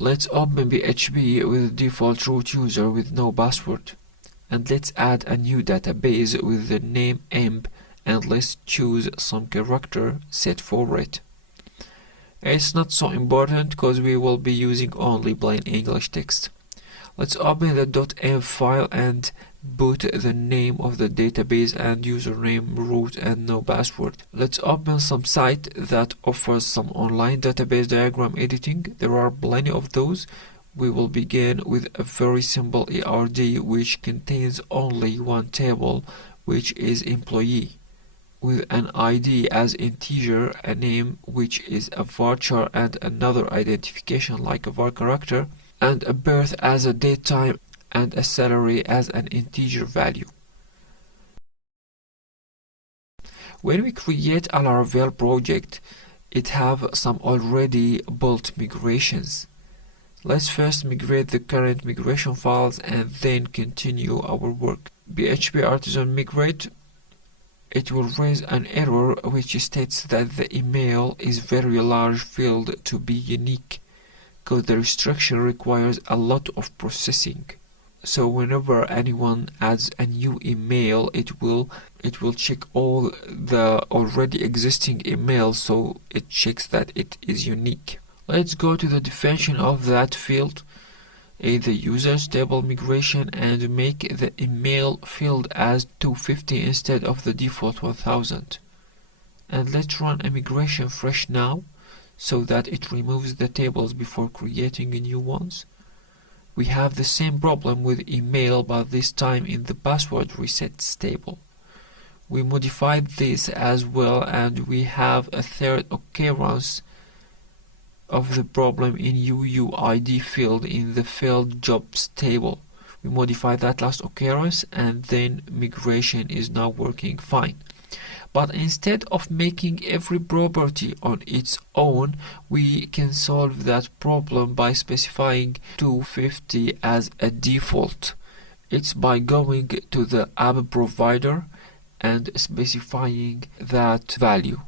Let's open PHP with default root user with no password. And let's add a new database with the name emp, and let's choose some character set for it. It's not so important because we will be using only plain English text. Let's open the .env file and put the name of the database and username, root, and no password. Let's open some site that offers some online database diagram editing. There are plenty of those. We will begin with a very simple ERD which contains only one table, which is employee, with an ID as integer, a name which is a varchar, and another identification like a var character, and a birth as a date time, and a salary as an integer value. When we create a Laravel project, it have some already built migrations. Let's first migrate the current migration files and then continue our work. PHP artisan migrate. It will raise an error which states that the email is very large field to be unique, because the restriction requires a lot of processing. So whenever anyone adds a new email, it will check all the already existing emails, so it checks that it is unique. Let's go to the definition of that field in the users table migration and make the email field as 250 instead of the default 1000. And let's run a migration fresh now so that it removes the tables before creating new ones. We have the same problem with email, but this time in the password resets table. We modified this as well, and we have a third occurrence of the problem in UUID field in the field jobs table. We modified that last occurrence, and then migration is now working fine. But instead of making every property on its own, we can solve that problem by specifying 250 as a default. It's by going to the app provider and specifying that value.